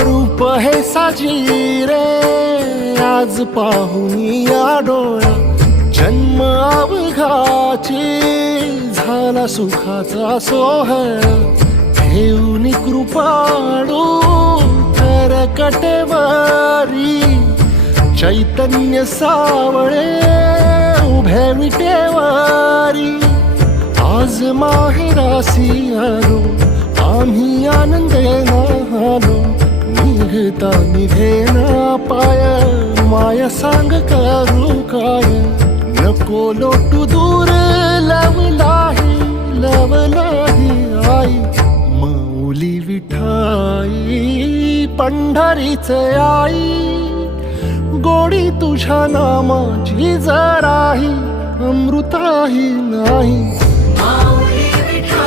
रूप हे साजी रे आज पाहुनी या डोळा, जन्म अवघाची झाला सुखाचा सोहळा, ठेवून कृपाळू तर कटेवारी, चैतन्य सावळे उभे विटेवारी, आज माहेरासी आलो आम्ही आनंदेना आलो, निघता निघेना पाय माया सांग करू काय, नको लोटू दूर लवलाही आई, मौली विठाई पंढरीचे आई, गोडी तुझ्या नामाची जराही अमृताही नाही. माऊली विठा